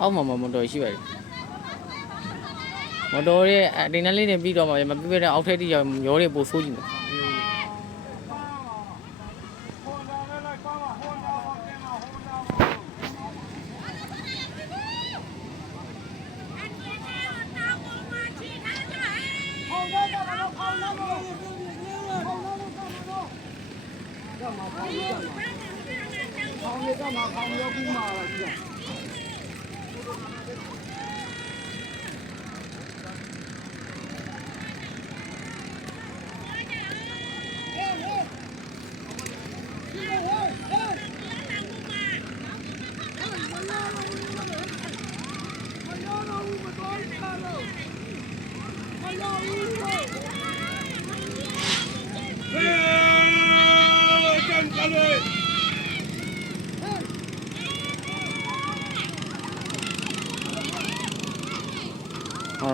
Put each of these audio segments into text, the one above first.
အောက်မှာမော်တော်ရှိပါတယ်မော်တော်ရဲ့ဒီနေ့လေးနေပြီးတော့မှမပြည့်တဲ့အောက်ထက်တိရောမျောတွေပို့ဆိုးကြည့်မယ်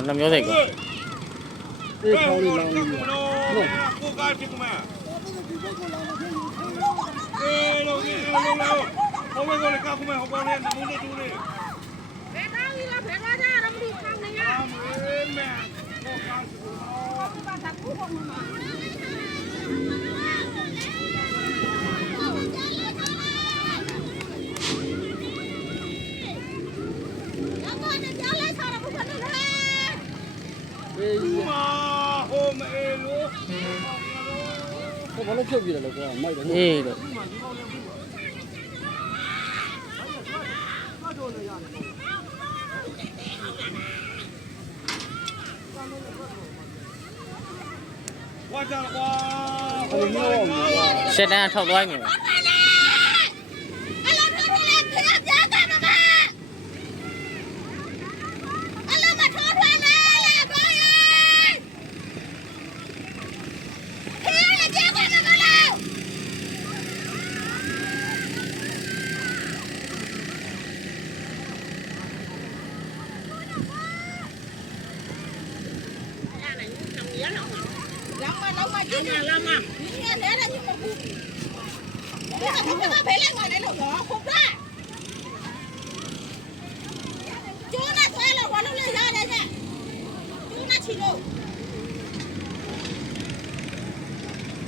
နှမျိုးစိတ်ကောအေးခေါင်းလေးလောင်းလို့ကိုကားဖြစ်မှာအေးလို့ဟိုဘက်ကလည်းကားကမှာဟိုဘက်လည်းနမူးလေးတူလေးဘယ်သားကြီးလားဘယ်သားကြရမလို့ကောင်းနေရအေးမဲကိုကားဘာသာကူပေါ်မှာဘာလို့ဖြုတ်ပြတယ်လဲကွာမိုက်တယ်အေးတော့ဝါကြကွာရှစ်တန်းထောက်သွားနေတယ်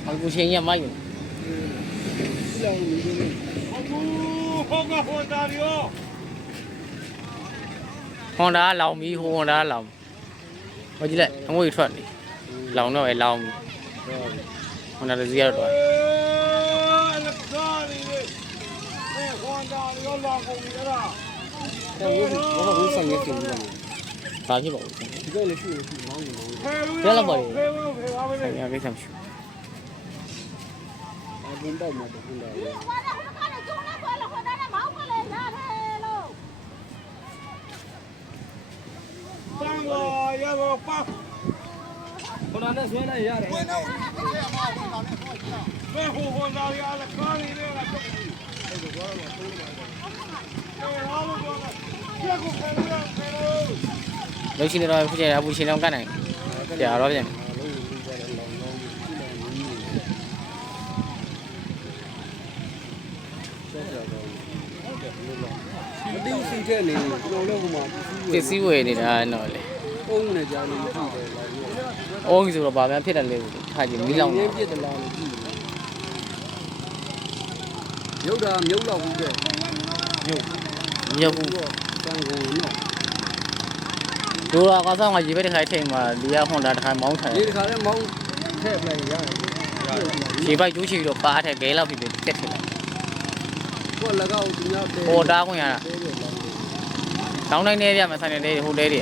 အခုချင်းရမိုက်တယ်ဟွန်ဒါလောင်ပြီးဟွန်ဒါလောင်ဟိုကြည့်လိုက်အငွေထွက်နေလောင်တော့ပဲလောင်ပြီးဟွန်ဒါတစ်စီးရတော့ဘာဖြစ်ပါ့ဒီကလည်းရှိနေမောင်းနေတယ်လာပါလေဆိုင်ရကိစ္စမရှိဘုံတော့မှာဘုံတော့ပန်းဝါရတော့ပန်းခဏနဲ့ဆွဲလိုက်ရတယ်ဘယ်ဟိုဟွန်သားရလည်းကားနေတယ်လားတော့အဲ့ဒါကတော့သုံးလိုက်လို့ရှိနေတော့ဖြစ်နေတာအပူရှင်တော့ကတ်နိုင်ကြာတော့ပြန်မသိစီတဲ့နေကျွန်တော်လည်းဟိုမှာပစ္စည်းဝယ်နေတာတော့လေအုံးနေကြလို့ကြည့်တယ်အုံးဆိုတော့ဗာပြန်ဖြစ်တယ်လေခါကြီးမီးလောင်နေပြစ်တယ်လားလို့ကြည့်ရုပ်တာမြုပ်လောက်ဘူးတဲ့မြုပ်ဘူးတန်ကုန်နော်တို့တော့ကောင်းဆောင်ကရေဘက်တစ်ခါထိန်မှာဒီကဟွန်ဒါတစ်ခါမောင်းထိုင်ဒီတစ်ခါလည်းမောင်းထည့်ပလိုက်ရတယ်ရေဘက်ကျိုးချီတော့ပါထည့်ခဲလောက်ဖြစ်ဖြစ်တက်ထည့်လိုက်ကိုလည်းကောက်သူများတယ်ပေါ်တာခွင့်ရတာတောင်းတိုင်းနေပြမဆိုင်နေဟိုတဲတွေ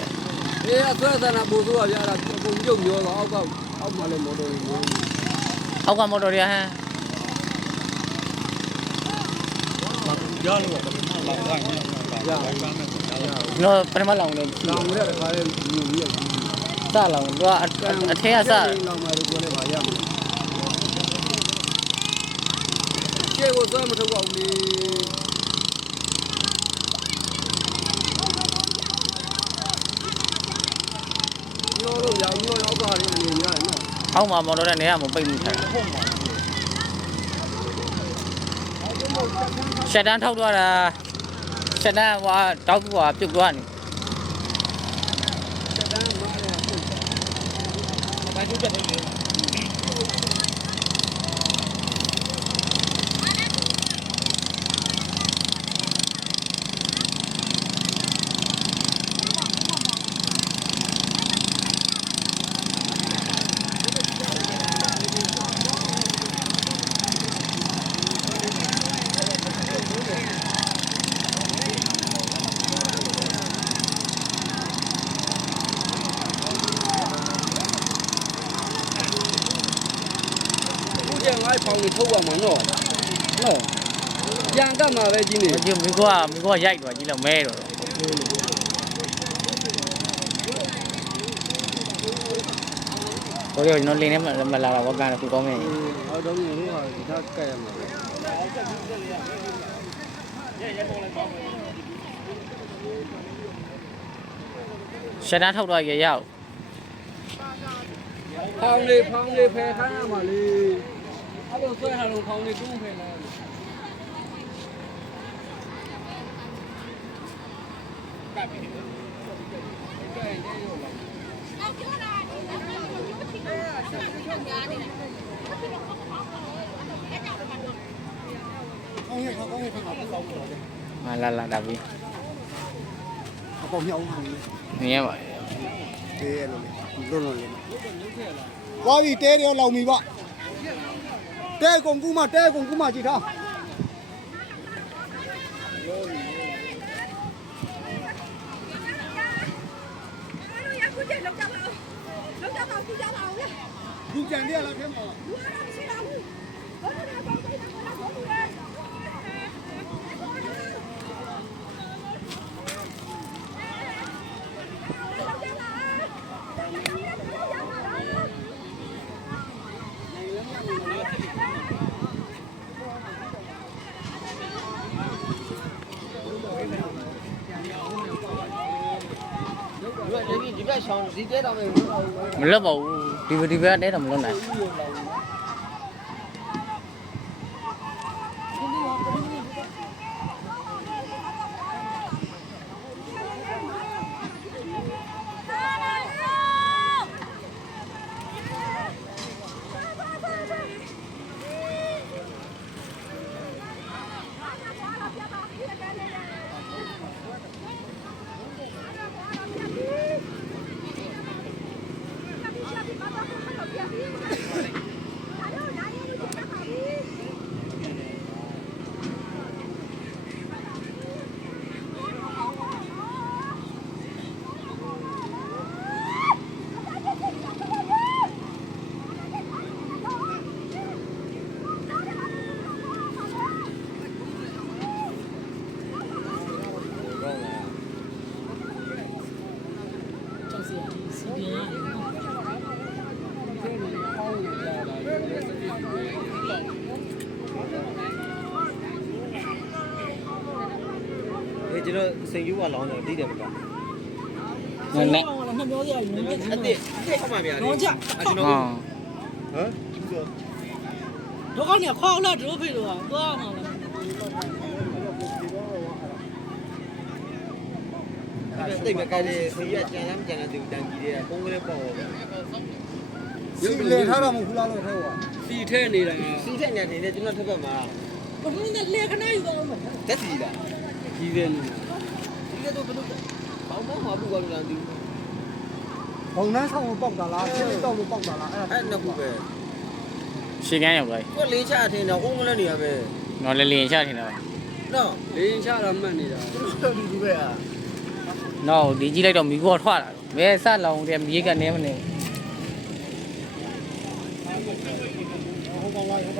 အေးအဆွဲဆန္ဒပူဆိုးရပြတာအကုန်ပြုတ်မျောတော့အောက်မှာလည်းမော်တော်တွေမျိုးအောက်ကမော်တော်တွေဟမ်ရလို့ပါလောင်တိုင်းနော်ပထမလောင်လို့လောင်ရတဲ့ခါလေးမြူပြီးရစလောင်တော့အထဲကစလောင်มาလို့ပြောလဲပါရမှာကျေကိုသွားမထုတ်ပါဘူးလေညောလို့ရောင်ညောရောက်ကလေးအနေနဲ့နော် အောက်မှာမော်တော်တဲ့နေရာမှာပိတ်မိထားရှက်တန်းထောက်သွားတာရှက်တန်းဟွာတောက်ဟွာပြုတ်သွားနေဘာကျုပ်တက်တယ်ငါ့ဖောင်ကိုထုတ်ရမှာနော်ဟုတ်ပြန်ကတ်မှာပဲကြီးနေဒီမိကွာရိုက်သွားကြီးလောက်မဲတော့ဟိုရောကျွန်တော်လင်းနေမလာတော့ဝကန်ကူကောင်းနေဟုတ်တော့မျိုးဟိုဟာဒီထားကတ်ရမှာရှက်တန်းထောက်တော့ရရောက်ဖောင်လေးဖယ်ခိုင်းရမှာလေအဲ့လိုဆွဲထားလို့ဖောင်လေးတွန်းဖယ်လာလာဒါပြီအပေါ်မြောင်းနေရပါတေးရလို့လုံးလေးသွားပြီတဲတယ်လောင်ပြီဗျတဲကုန်ကူမကြည့်ထားလူကြံတယ်လားခဲမောဒီဘက်ရှောင်းဒီတဲတော်မလွတ်ပါဘူးဒီဘက်တဲတော်မလွတ်နိုင်ကျွန်တော်စိန်ယူကလောင်းတယ်တိတယ်မကောနဲ့နဲ့မပြောရဘူးအစ်အမှန်များတော့ကြကျွန်တော်ဟမ်တော့ကနေခေါက်လာတို့ဖေးတော့သွားမှာလားတိတ်မကလေးစိန်ရကြံလားမကြံလားသူတန်ကြီးတွေကပုံကလေးပေါ့စီလေထားတော့မဟုတ်လားလို့ထဲပါစီထဲနေတာစီထဲနေတယ်ကျွန်တော်ထပ်ပတ်မှာဘုန်းနဲ့လေခဏယူတော့မှာတက်စီလားကြီးတယ်ဒီကတော့ဘယ်လိုဘောင်းမှာပူကောလို့လားသူဘုံနှမ်းဆောင်ပေါက်တာလားဆက်တော့လို့ပေါက်တာလားအဲ့နှစ်ခုပဲရှင်းကန်းရောက်လိုက်ကိုလေးချထင်းတော့အုံးကလေးနေရပဲနော်လေလင်းချထင်းတော့နော်လင်းချတော့မှတ်နေတာဒီပဲอ่ะနော်ဒီကြီးလိုက်တော့မိကောထွက်လာတော့ဘယ်ဆက်လောင်တဲ့မြေကနေမနေဟုတ်ပါလား